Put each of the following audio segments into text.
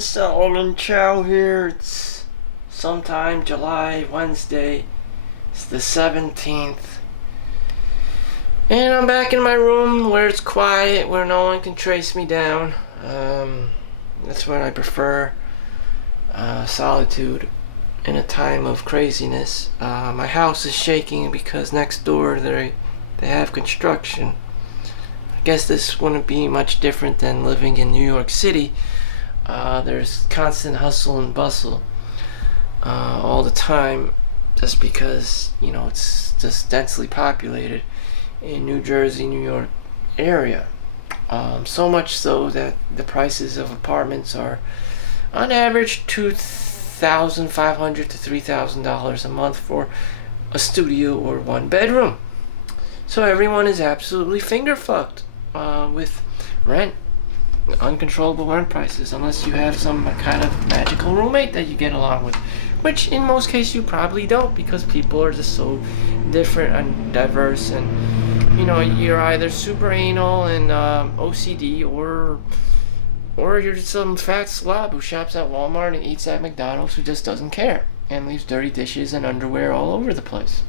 Solomon Chau here. It's sometime July, Wednesday. It's the 17th. And I'm back in my room where it's quiet, where no one can trace me down. That's what I prefer. Solitude in a time of craziness. My house is shaking because next door they have construction. I guess this wouldn't be much different than living in New York City. There's constant hustle and bustle all the time, just because it's just densely populated in New Jersey, New York area. So much so that the prices of apartments are, on average, $2,500 to $3,000 a month for a studio or one bedroom. So everyone is absolutely finger fucked with rent, uncontrollable rent prices, unless you have some kind of magical roommate that you get along with, which in most cases you probably don't, because people are just so different and diverse, and you're either super anal and OCD, or you're some fat slob who shops at Walmart and eats at McDonald's, who just doesn't care and leaves dirty dishes and underwear all over the place.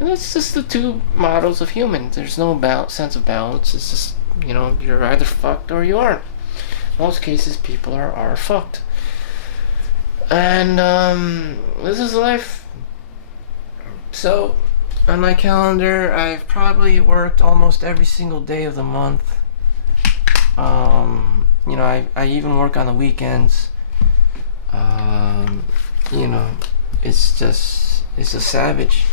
And that's just the two models of humans. There's no sense of balance. It's just, you're either fucked or you aren't. In most cases, people are fucked. And this is life. So, on my calendar, I've probably worked almost every single day of the month. I even work on the weekends. It's a savage.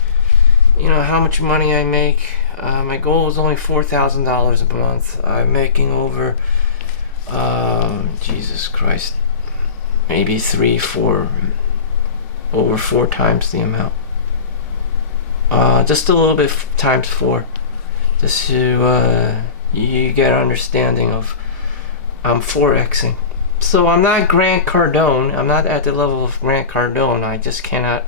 How much money I make. My goal is only $4,000 a month. I'm making over, Jesus Christ, maybe over four times the amount. Just a little bit times four, just so you get an understanding of I'm forexing. So I'm not Grant Cardone. I'm not at the level of Grant Cardone. I just cannot.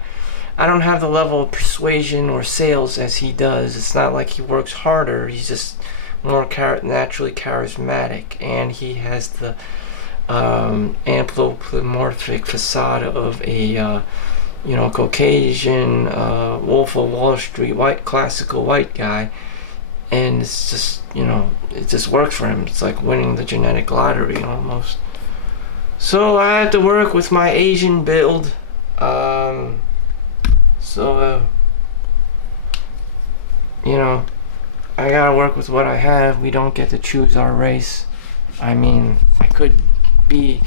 I don't have the level of persuasion or sales as he does. It's not like he works harder. He's just more naturally charismatic, and he has the anthropomorphic facade of a Caucasian, Wolf of Wall Street, classical white guy, and it's just it just works for him. It's like winning the genetic lottery almost. So I have to work with my Asian build. I gotta work with what I have. We don't get to choose our race. I mean, I could be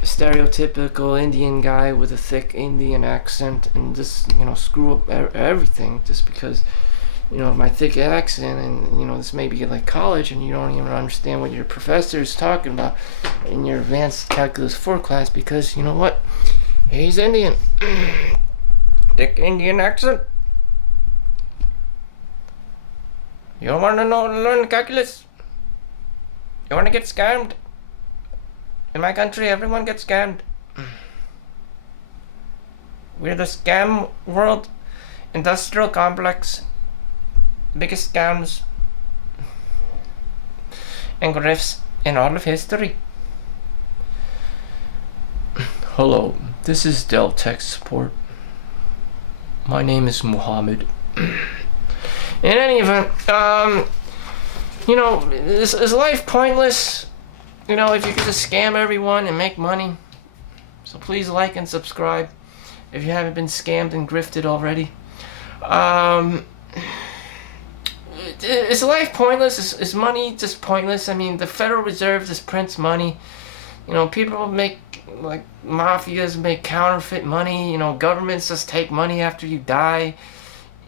a stereotypical Indian guy with a thick Indian accent and just, screw up everything just because, of my thick accent, and, this may be like college and you don't even understand what your professor is talking about in your advanced calculus 4 class because, what? He's Indian. Thick Indian accent. You want to learn calculus? You want to get scammed? In my country, everyone gets scammed. We're the scam world, industrial complex, biggest scams and grifts in all of history. Hello, this is Dell Tech Support. My name is Muhammad. In any event, is life pointless? If you could just scam everyone and make money. So please like and subscribe if you haven't been scammed and grifted already. Is life pointless? Is money just pointless? I mean, the Federal Reserve just prints money. People make, like, mafias make counterfeit money. Governments just take money after you die.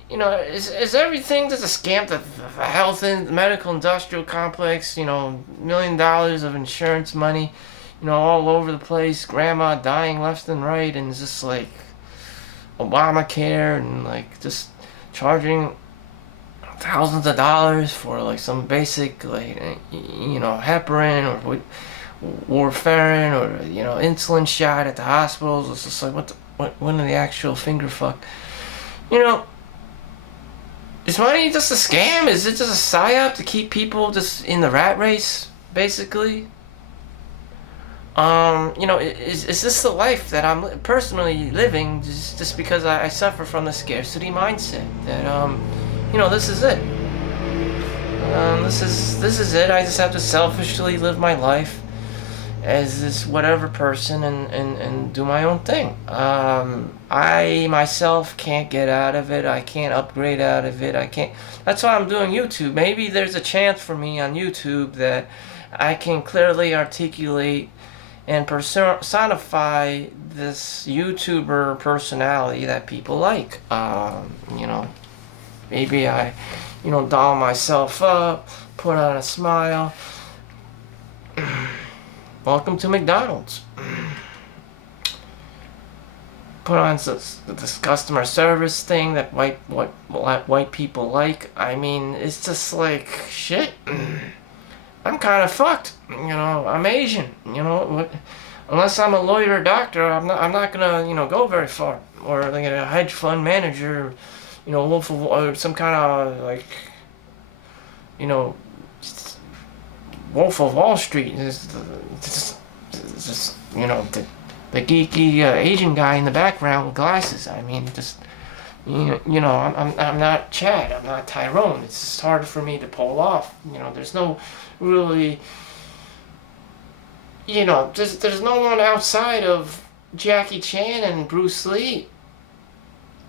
Is everything just a scam? The health and medical industrial complex, $1 million of insurance money, all over the place. Grandma dying left and right, and it's just like Obamacare, and like just charging thousands of dollars for like some basic, like, heparin or warfarin or insulin shot at the hospitals. It's just like when are the actual finger fuck? Is money just a scam? Is it just a psyop to keep people just in the rat race, basically? Is this the life that I'm personally living just because I suffer from the scarcity mindset that, this is it. This is it. I just have to selfishly live my life as this whatever person and do my own thing. I myself can't get out of it. I can't upgrade out of it. I can't. That's why I'm doing YouTube. Maybe there's a chance for me on YouTube that I can clearly articulate and personify this YouTuber personality that people like. Maybe I, doll myself up, put on a smile. Welcome to McDonald's. Put on this customer service thing that white people like. I mean, it's just like shit. I'm kind of fucked. I'm Asian. Unless I'm a lawyer or doctor, I'm not gonna go very far. Or like a hedge fund manager, Wolf of or some kind of like, Wolf of Wall Street. Just the geeky Asian guy in the background with glasses. I mean, just I'm not Chad. I'm not Tyrone. It's just hard for me to pull off. There's no really. There's no one outside of Jackie Chan and Bruce Lee,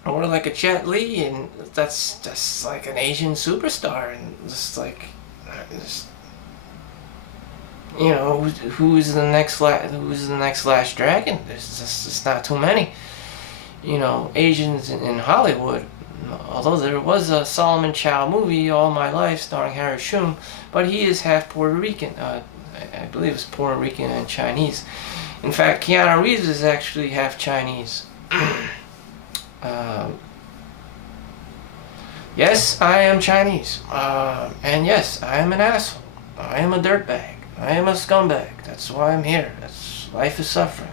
or like a Jet Li, and that's just like an Asian superstar, and just like, who's the next Last Dragon? There's just not too many, Asians in Hollywood. Although there was a Solomon Chau movie all my life starring Harry Shum, but he is half Puerto Rican. I believe it's Puerto Rican and Chinese. In fact, Keanu Reeves is actually half Chinese. Yes, I am Chinese. And yes, I am an asshole. I am a dirtbag. I am a scumbag. That's why I'm here. Life is suffering.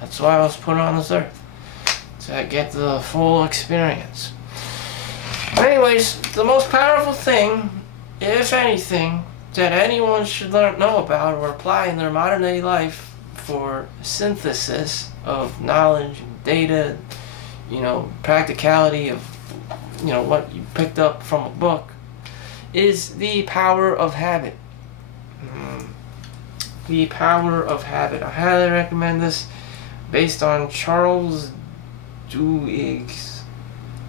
That's why I was put on this earth. To get the full experience. Anyways, the most powerful thing, if anything, that anyone should know about or apply in their modern day life for synthesis of knowledge and data, practicality of, what you picked up from a book, is the power of habit. The power of habit. I highly recommend this, based on Charles Duhigg's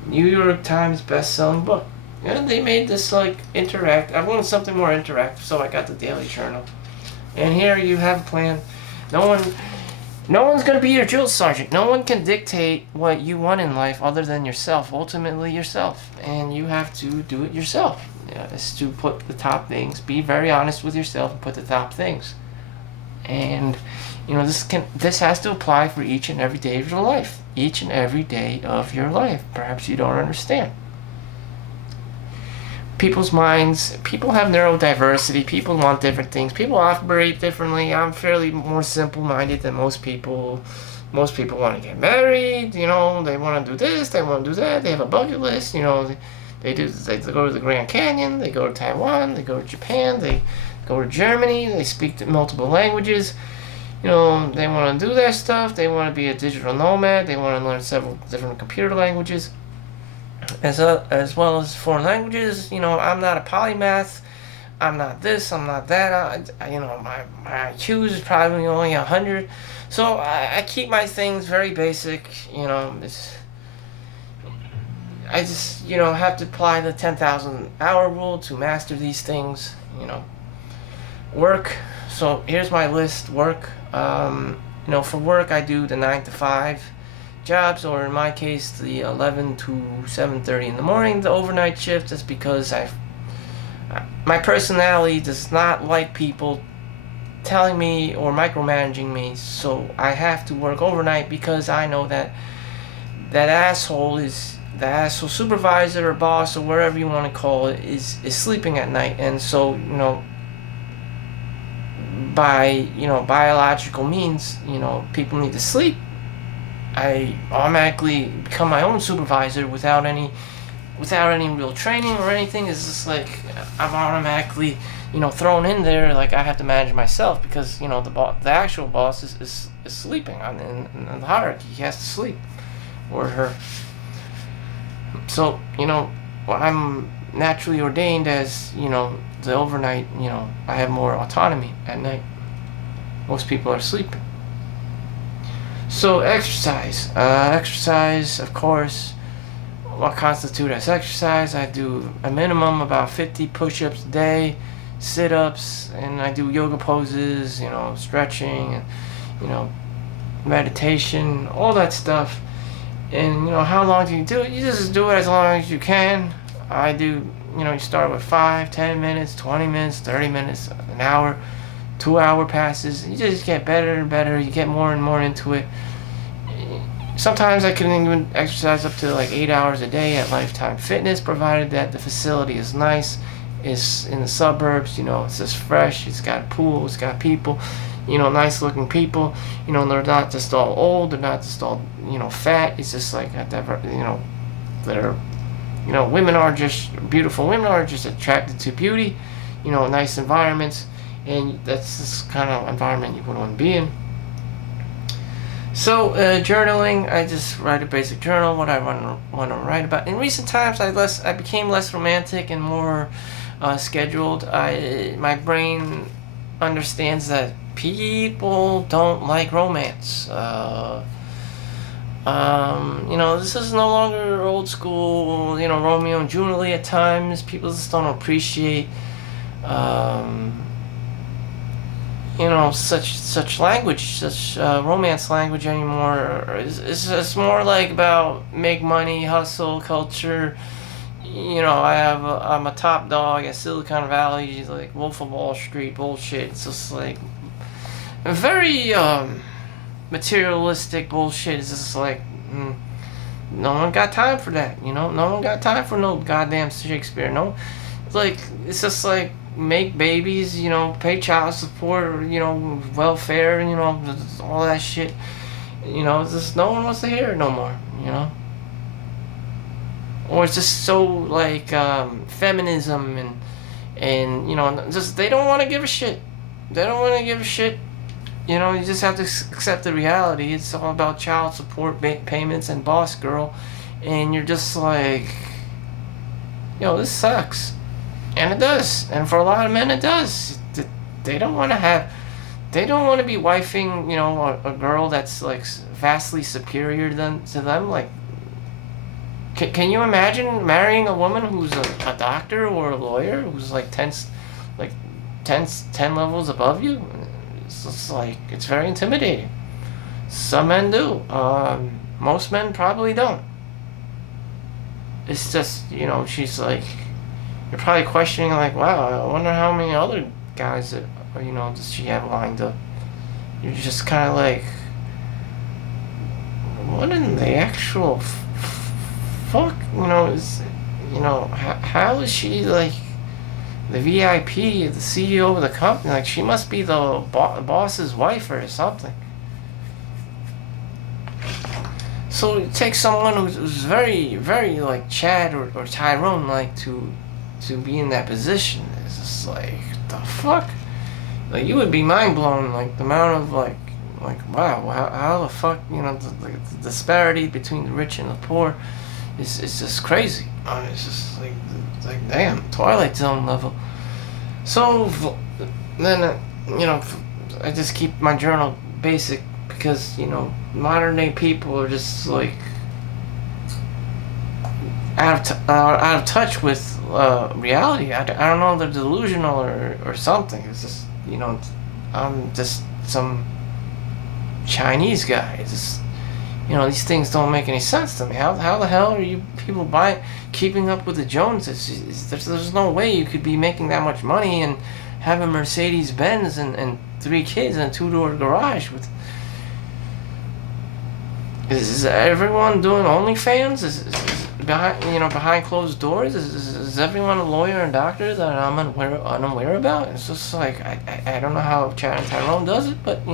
New York Times best-selling book. And they made this like interactive. I wanted something more interactive, so I got the Daily Journal. And here you have a plan. No one's gonna be your drill sergeant. No one can dictate what you want in life other than yourself. Ultimately, yourself, and you have to do it yourself. It's to put the top things. Be very honest with yourself and put the top things. And this has to apply for each and every day of your life. Each and every day of your life. Perhaps you don't understand. People's minds, people have neurodiversity, people want different things, people operate differently. I'm fairly more simple-minded than most people. Most people want to get married, they want to do this, they want to do that, they have a bucket list, they go to the Grand Canyon, they go to Taiwan, they go to Japan, they go to Germany, they speak multiple languages, they want to do that stuff, they want to be a digital nomad, they want to learn several different computer languages. As well as foreign languages, I'm not a polymath. I'm not this. I'm not that. My IQ is probably only 100. So I keep my things very basic. I just have to apply the 10,000 hour rule to master these things. Work. So here's my list. Work. For work I do the 9 to 5. Jobs, or in my case the 11 to 7:30 in the morning, the overnight shift. Is because my personality does not like people telling me or micromanaging me, so I have to work overnight because I know that asshole is the asshole supervisor or boss or whatever you want to call it is sleeping at night, and so by biological means people need to sleep. I automatically become my own supervisor without any real training or anything. It's just like I'm automatically thrown in there. Like I have to manage myself because the actual boss is sleeping in the hierarchy. He has to sleep, or her. So I'm naturally ordained as the overnight. I have more autonomy at night. Most people are sleeping. So exercise, of course. What constitutes as exercise? I do a minimum about 50 push-ups a day, sit-ups, and I do yoga poses, stretching, and meditation, all that stuff. And how long do you do it? You just do it as long as you can. I do, you start with 5, 10 minutes, 20 minutes, 30 minutes, an hour, 2-hour passes. You just get better and better. You get more and more into it. Sometimes I can even exercise up to like 8 hours a day at Lifetime Fitness, provided that the facility is nice, it's in the suburbs, it's just fresh, it's got a pool, it's got people, nice looking people, they're not just all old, they're not just all, fat, it's just like, they're, women are just beautiful, women are just attracted to beauty, nice environments, and that's this kind of environment you would want to be in. So journaling, I just write a basic journal, what I want to write about. In recent times, I became less romantic and more scheduled. My brain understands that people don't like romance. This is no longer old school, Romeo and Juliet times. People just don't appreciate such language, such romance language anymore. It's more like about make money, hustle, culture. I'm a top dog at Silicon Valley, like Wolf of Wall Street bullshit. It's just like very materialistic bullshit. It's just like no one got time for that. No one got time for no goddamn Shakespeare. No, it's just like make babies, pay child support, welfare, all that shit. Just no one wants to hear it no more, Or it's just so like feminism and just they don't want to give a shit. They don't want to give a shit. You just have to accept the reality. It's all about child support payments and boss girl, and you're just like, this sucks. And it does. And for a lot of men, it does. They don't want to be wifing, a girl that's like vastly superior to them. Like, can you imagine marrying a woman who's a doctor or a lawyer who's like 10 levels above you? It's just like, it's very intimidating. Some men do. Most men probably don't. It's just, she's like, you're probably questioning, like, wow, I wonder how many other guys that, does she have lined up? You're just kind of like, what in the actual fuck? How is she, like, the VIP, the CEO of the company? Like, she must be the boss's wife or something. So it takes someone who's very, very, like, Chad or Tyrone, like, to be in that position. It's just like, the fuck? Like, you would be mind blown, like, the amount of, like wow, how the fuck, the disparity between the rich and the poor is just crazy. It's just like damn, Twilight Zone level. So then, I just keep my journal basic because, modern day people are just like out of touch with reality. I don't know, they're delusional or something. It's just, I'm just some Chinese guy. It's just, these things don't make any sense to me. How the hell are you people keeping up with the Joneses? There's no way you could be making that much money and have a Mercedes Benz and 3 kids and a 2-door garage with. Is everyone doing OnlyFans? Is behind closed doors? Is everyone a lawyer and doctor that I'm unaware about? It's just like, I don't know how Chad and Tyrone does it, but,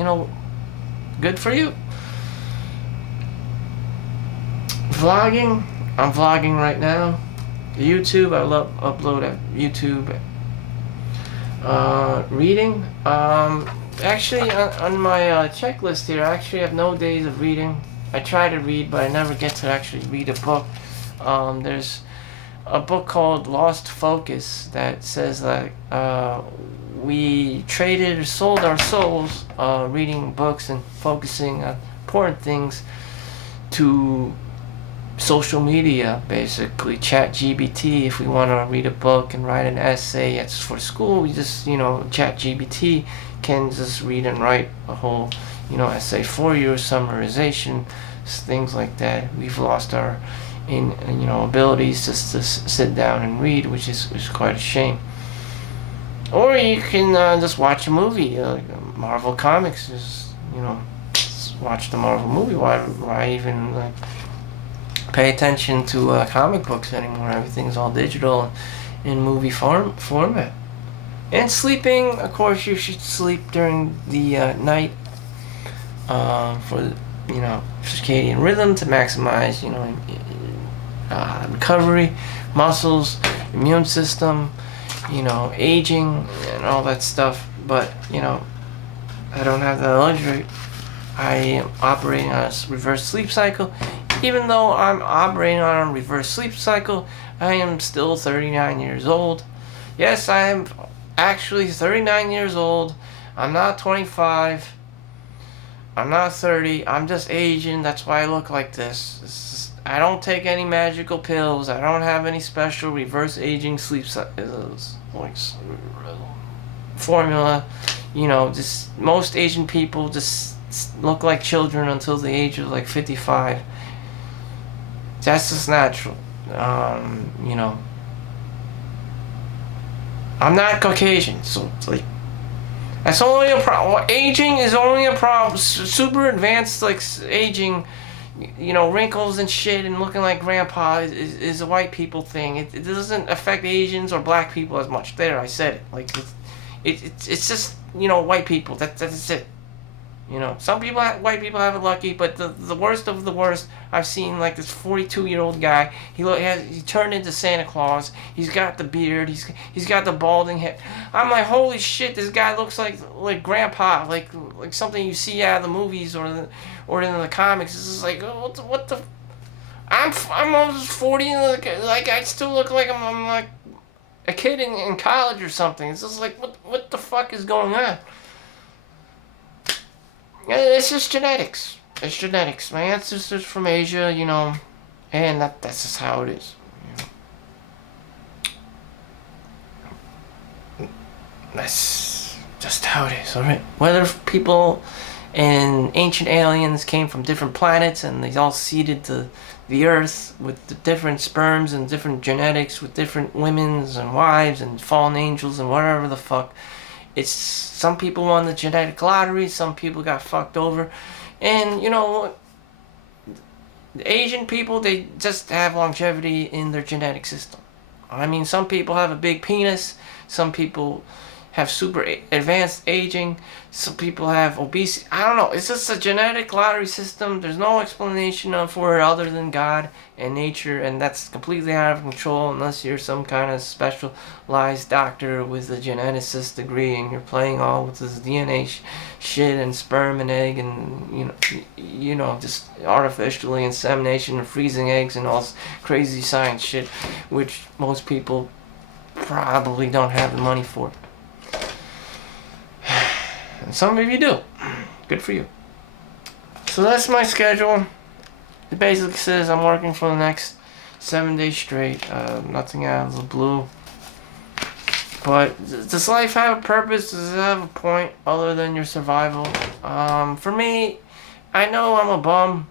good for you. Vlogging. I'm vlogging right now. YouTube, I upload at YouTube. Reading. Actually, on my checklist here, I actually have no days of reading. I try to read, but I never get to actually read a book. There's a book called Lost Focus that says that we traded or sold our souls reading books and focusing on important things to social media, basically. Chat GBT, if we want to read a book and write an essay, it's for school, we just, Chat GBT can just read and write a whole, essay for you, summarization, things like that. We've lost our abilities just to sit down and read, which is quite a shame. Or you can just watch a movie, Marvel Comics, just watch the Marvel movie. Why even pay attention to comic books anymore? Everything's all digital in movie format. And sleeping, of course, you should sleep during the night for circadian rhythm to maximize recovery, muscles, immune system, aging and all that stuff. But I don't have that luxury. I am operating on a reverse sleep cycle. Even though I'm operating on a reverse sleep cycle, I am still 39 years old. Yes, I am actually 39 years old. I'm not 25. I'm not 30. I'm just aging. That's why I look like this. I don't take any magical pills. I don't have any special reverse aging sleep formula. Just most Asian people just look like children until the age of 55. That's just natural. I'm not Caucasian, so it's that's only a problem. Aging is only a problem. Super advanced aging, wrinkles and shit and looking like grandpa is a white people thing. It doesn't affect Asians or black people as much. There, I said it. It's just white people. That's it. Some white people have it lucky, but the worst of the worst, I've seen this 42-year-old guy. He turned into Santa Claus. He's got the beard. He's got the balding head. I'm like, holy shit! This guy looks like grandpa, like something you see out of the movies or in the comics. It's just like, oh, what the. I'm almost 40, and I still look like I'm like a kid in college or something. It's just like, what the fuck is going on? It's just genetics. It's genetics. My ancestors from Asia, and that's just how it is. That's just how it is, alright? Whether people and ancient aliens came from different planets and they all seeded the earth with the different sperms and different genetics with different women's and wives and fallen angels and whatever the fuck. It's some people won the genetic lottery, some people got fucked over, and the Asian people, they just have longevity in their genetic system. I mean, some people have a big penis, some people have super advanced aging, some people have obesity. I don't know. It's just a genetic lottery system. There's no explanation for it other than God and nature, and that's completely out of control unless you're some kind of specialized doctor with a geneticist degree and you're playing all with this DNA shit and sperm and egg and just artificially insemination and freezing eggs and all this crazy science shit, which most people probably don't have the money for. And some of you do. Good for you. So that's my schedule. It basically says I'm working for the next 7 days straight. Nothing out of the blue. But does life have a purpose? Does it have a point other than your survival? For me, I know I'm a bum.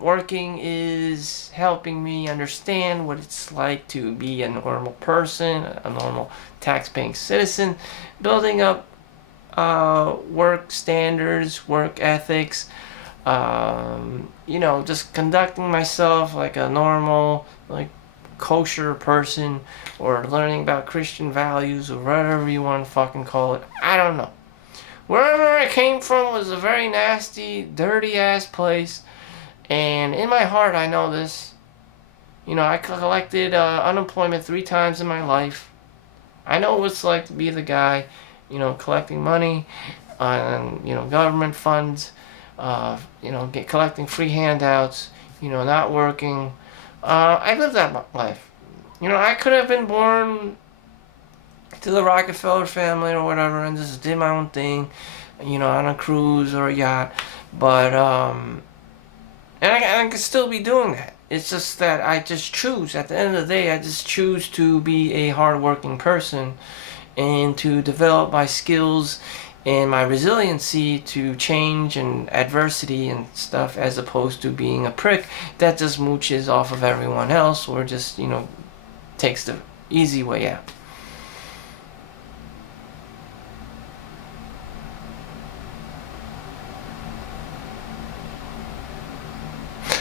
Working is helping me understand what it's like to be a normal person, a normal tax-paying citizen, building up work standards, work ethics, just conducting myself like a normal, kosher person, or learning about Christian values, or whatever you want to fucking call it. I don't know. Wherever I came from was a very nasty, dirty ass place, and in my heart I know this. I collected unemployment 3 times in my life. I know what it's like to be the guy, collecting money on, government funds, collecting free handouts, not working. I lived that life. I could have been born to the Rockefeller family or whatever and just did my own thing, on a cruise or a yacht. But, and I could still be doing that. It's just that I just choose, at the end of the day, I just choose to be a hardworking person and to develop my skills and my resiliency to change and adversity and stuff, as opposed to being a prick that just mooches off of everyone else or just, takes the easy way out.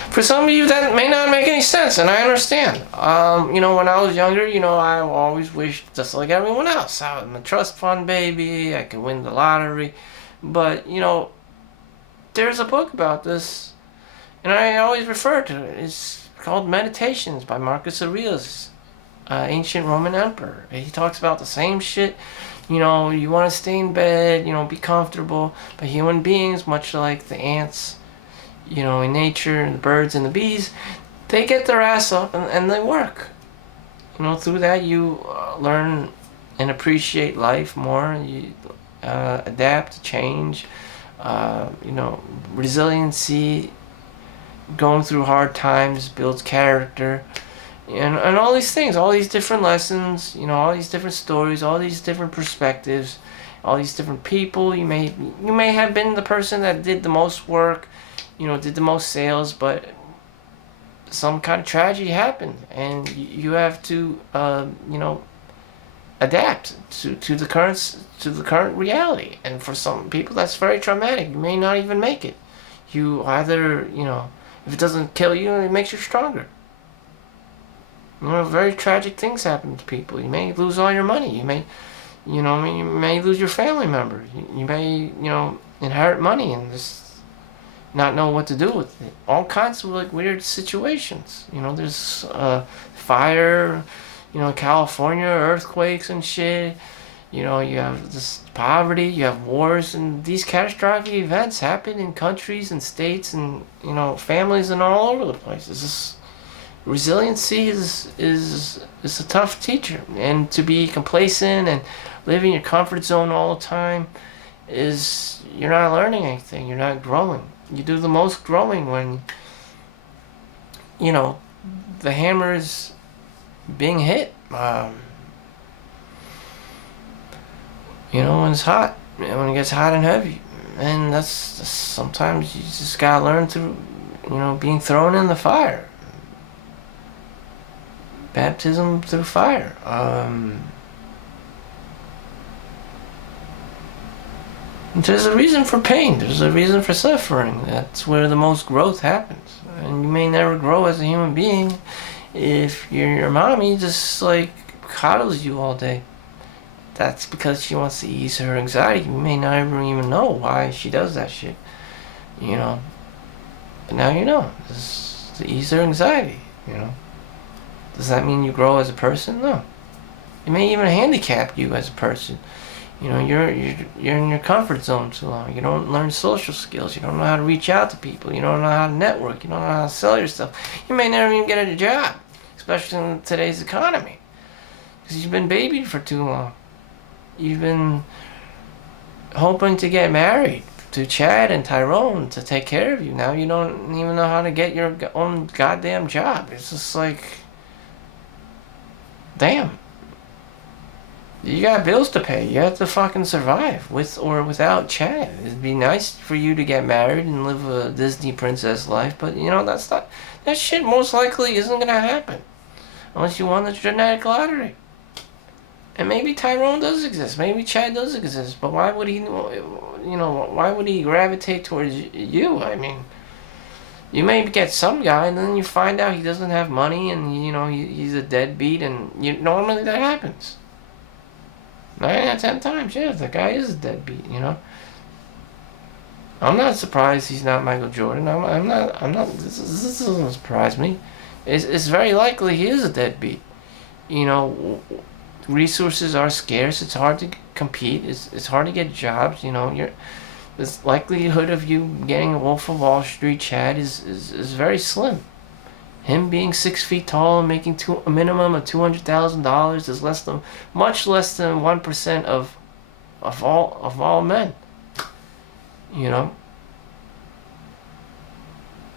For some of you, that may not make any sense, and I understand. When I was younger, I always wished, just like everyone else, I'm a trust fund baby, I could win the lottery. But, there's a book about this, and I always refer to it. It's called Meditations by Marcus Aurelius, ancient Roman emperor. He talks about the same shit. You want to stay in bed, be comfortable, but human beings, much like the ants, in nature, and the birds and the bees, they get their ass up and they work. Through that you learn and appreciate life more. You adapt, change, resiliency, going through hard times builds character, and all these things, all these different lessons, all these different stories, all these different perspectives, all these different people. You may have been the person that did the most work, did the most sales, but some kind of tragedy happened, and you have to, adapt to the current reality. And for some people, that's very traumatic. You may not even make it. You either, if it doesn't kill you, it makes you stronger. Very tragic things happen to people. You may lose all your money. You may, you may lose your family member. You may, inherit money and just not know what to do with it. All kinds of weird situations. There's fire, California, earthquakes and shit. You have this poverty, you have wars, and these catastrophic events happen in countries and states and, families and all over the place. It's just, resiliency is a tough teacher. And to be complacent and live in your comfort zone all the time is, you're not learning anything, you're not growing. You do the most growing when, the hammer is being hit. When it's hot, when it gets hot and heavy. And that's sometimes you just gotta learn through, being thrown in the fire. Baptism through fire. There's a reason for pain. There's a reason for suffering. That's where the most growth happens. And you may never grow as a human being if your mommy just coddles you all day. That's because she wants to ease her anxiety. You may not even know why she does that shit. But now you know. This is to ease her anxiety. Does that mean you grow as a person? No. It may even handicap you as a person. You're in your comfort zone too long. You don't learn social skills. You don't know how to reach out to people. You don't know how to network. You don't know how to sell yourself. You may never even get a job, especially in today's economy, because you've been babied for too long. You've been hoping to get married to Chad and Tyrone to take care of you. Now you don't even know how to get your own goddamn job. It's just damn. You got bills to pay. You have to fucking survive, with or without Chad. It'd be nice for you to get married and live a Disney princess life, but that shit most likely isn't gonna happen unless you won the genetic lottery. And maybe Tyrone does exist. Maybe Chad does exist. But why would he? Why would he gravitate towards you? I mean, you may get some guy, and then you find out he doesn't have money, and he's a deadbeat, and normally that happens. 9 out of 10 times, yeah, the guy is a deadbeat. I'm not surprised he's not Michael Jordan. I'm not. This doesn't surprise me. It's very likely he is a deadbeat. resources are scarce. It's hard to compete. It's hard to get jobs. The likelihood of you getting a Wolf of Wall Street Chad is very slim. Him being 6 feet tall and making a minimum of $200,000 is much less than 1% of all men.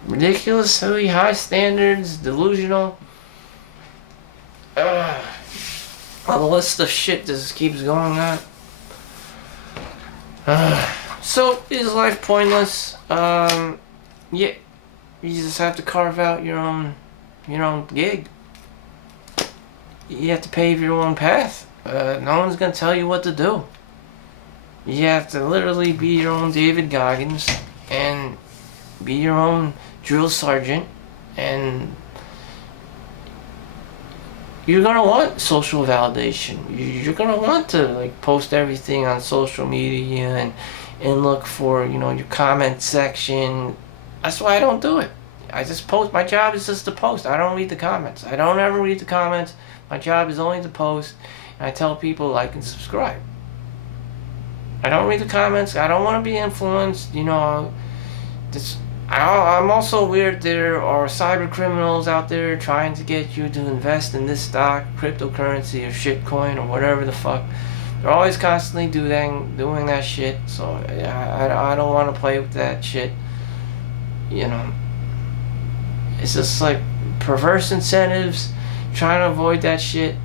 Ridiculously high standards, delusional. The list of shit just keeps going on. So is life pointless? Yeah. You just have to carve out your own gig. You have to pave your own path. No one's gonna tell you what to do. You have to literally be your own David Goggins and be your own drill sergeant, and you're gonna want social validation. You're gonna want to post everything on social media and look for your comment section. That's why I don't do it. I just post. My job is just to post. I don't read the comments. I don't ever read the comments. My job is only to post, and I tell people like and subscribe. I don't read the comments. I don't want to be influenced. I'm also weird. There are cyber criminals out there trying to get you to invest in this stock, cryptocurrency, or shitcoin, or whatever the fuck. They're always constantly doing that shit. So I don't want to play with that shit. It's just perverse incentives, trying to avoid that shit.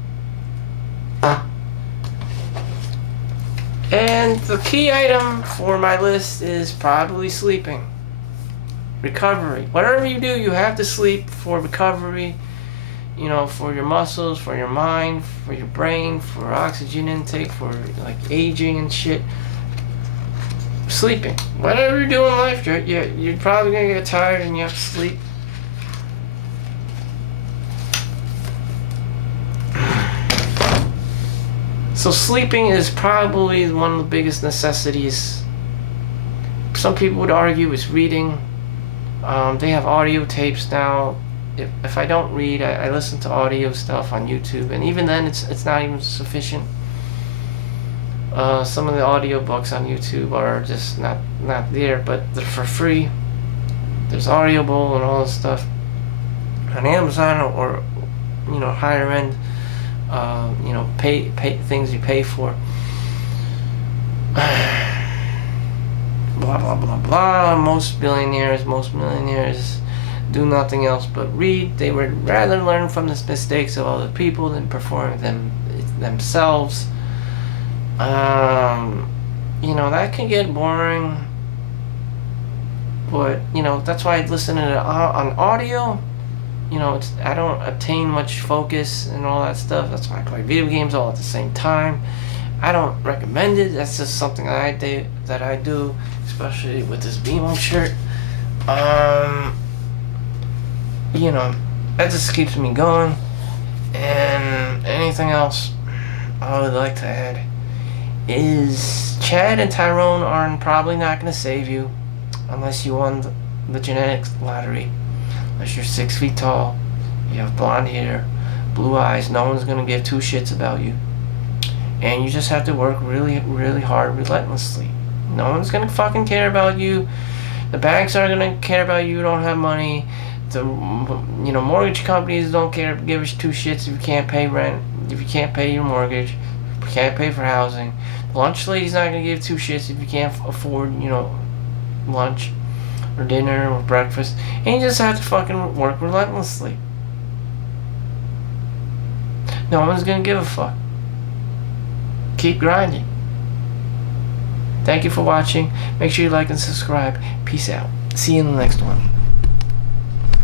And the key item for my list is probably sleeping. Recovery. Whatever you do, you have to sleep for recovery. For your muscles, for your mind, for your brain, for oxygen intake, for aging and shit. Sleeping. Whatever you do in life, you're probably gonna get tired and you have to sleep. So sleeping is probably one of the biggest necessities. Some people would argue it's reading. They have audio tapes now. If I don't read, I listen to audio stuff on YouTube, and even then it's not even sufficient. Some of the audiobooks on YouTube are just not there, but they're for free. There's Audible and all this stuff on Amazon or higher end pay things you pay for. Blah blah blah blah. Most millionaires do nothing else but read. They would rather learn from the mistakes of other people than perform them themselves. That can get boring, but that's why I listen to it on audio. I don't obtain much focus and all that stuff. That's why I play video games all at the same time. I don't recommend it. That's just something that I do, especially with this BMO shirt. That just keeps me going. And anything else I would like to add is Chad and Tyrone are probably not going to save you unless you won the genetics lottery. Unless you're 6 feet tall, you have blonde hair, blue eyes, no one's going to give two shits about you. And you just have to work really, really hard, relentlessly. No one's going to fucking care about you. The banks aren't going to care about you don't have money. The mortgage companies don't give two shits if you can't pay rent, if you can't pay your mortgage, if you can't pay for housing. The lunch lady's not going to give two shits if you can't afford, lunch or dinner or breakfast. And you just have to fucking work relentlessly. No one's going to give a fuck. Keep grinding. Thank you for watching. Make sure you like and subscribe. Peace out. See you in the next one.